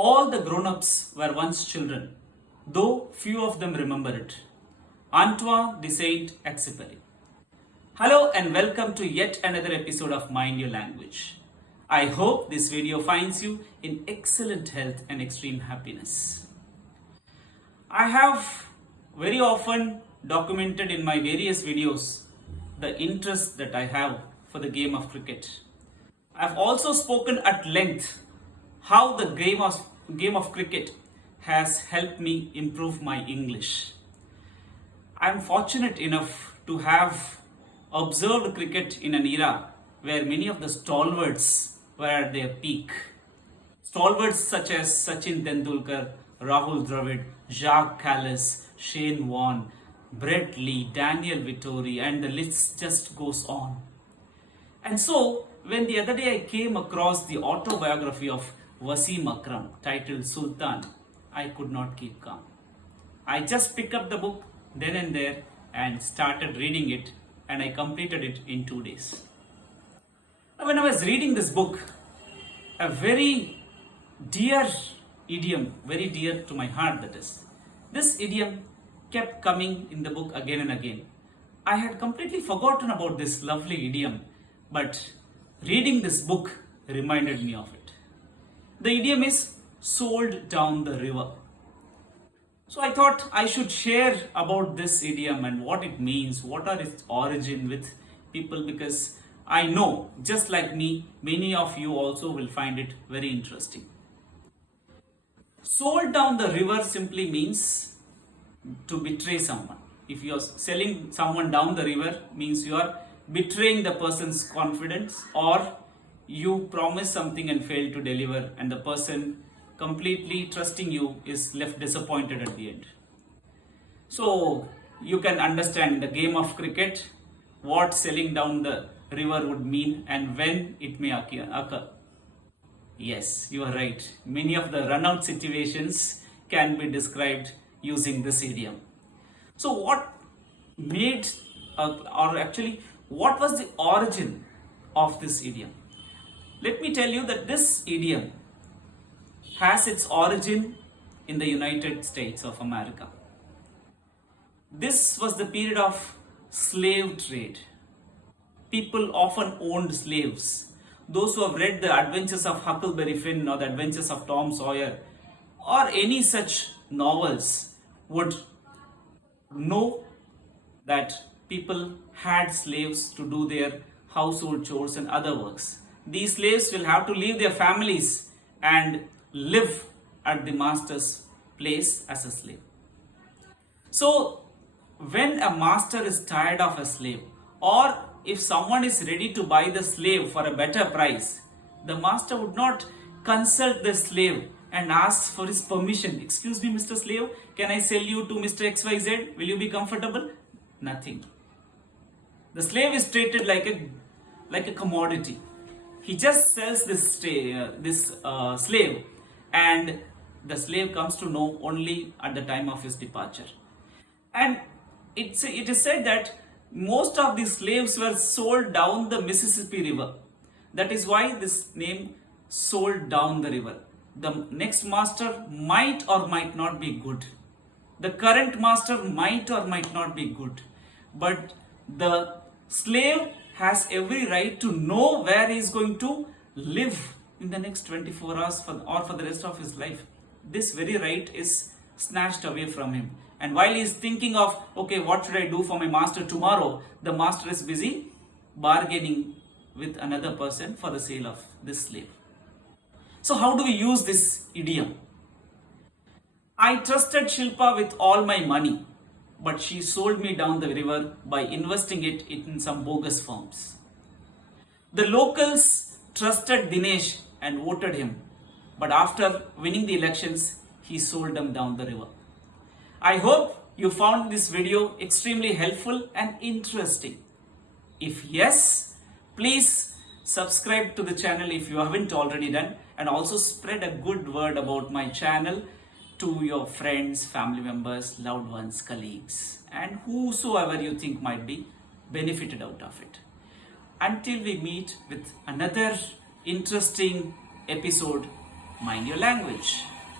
All the grown-ups were once children, though few of them remember it. Antoine de Saint-Exupéry. Hello and welcome to yet another episode of Mind Your Language. I hope this video finds you in excellent health and extreme happiness. I have very often documented in my various videos the interest that I have for the game of cricket. I have also spoken at length how the game of cricket has helped me improve my English. I am fortunate enough to have observed cricket in an era where many of the stalwarts were at their peak. Stalwarts such as Sachin Tendulkar, Rahul Dravid, Jacques Kallis, Shane Warne, Brett Lee, Daniel Vittori, and the list just goes on. And so, when the other day I came across the autobiography of Wasim Akram titled Sultan, I could not keep calm. I just picked up the book then and there and started reading it, and I completed it in 2 days. Now, when I was reading this book, a very dear idiom, very dear to my heart that is, this idiom kept coming in the book again and again. I had completely forgotten about this lovely idiom, but reading this book reminded me of it. The idiom is sold down the river. So I thought I should share about this idiom and what it means, what are its origin with people, because I know, just like me, many of you also will find it very interesting. Sold down the river simply means to betray someone. If you are selling someone down the river, means you are betraying the person's confidence, or you promise something and fail to deliver, and the person completely trusting you is left disappointed at the end. So you can understand in the game of cricket what selling down the river would mean and when it may occur. Yes, you are right. Many of the run-out situations can be described using this idiom. So what made, what was the origin of this idiom? Let me tell you that this idiom has its origin in the United States of America. This was the period of slave trade. People often owned slaves. Those who have read the adventures of Huckleberry Finn or the adventures of Tom Sawyer or any such novels would know that people had slaves to do their household chores and other works. These slaves will have to leave their families and live at the master's place as a slave. So, when a master is tired of a slave, or if someone is ready to buy the slave for a better price, the master would not consult the slave and ask for his permission. Excuse me, Mr. Slave, can I sell you to Mr. XYZ? Will you be comfortable? Nothing. The slave is treated like a commodity. He just sells this slave, and the slave comes to know only at the time of his departure. And it is said that most of these slaves were sold down the Mississippi River. That is why this name, sold down the river. The next master might or might not be good. The current master might or might not be good. But the slave has every right to know where he is going to live in the next 24 hours or for the rest of his life. This very right is snatched away from him. And while he is thinking of, okay, what should I do for my master tomorrow, the master is busy bargaining with another person for the sale of this slave. So how do we use this idiom? I trusted Shilpa with all my money, but she sold me down the river by investing it in some bogus firms. The locals trusted Dinesh and voted him, but after winning the elections, he sold them down the river. I hope you found this video extremely helpful and interesting. If yes, please subscribe to the channel if you haven't already done, and also spread a good word about my channel to your friends, family members, loved ones, colleagues, and whosoever you think might be benefited out of it. Until we meet with another interesting episode, mind your language.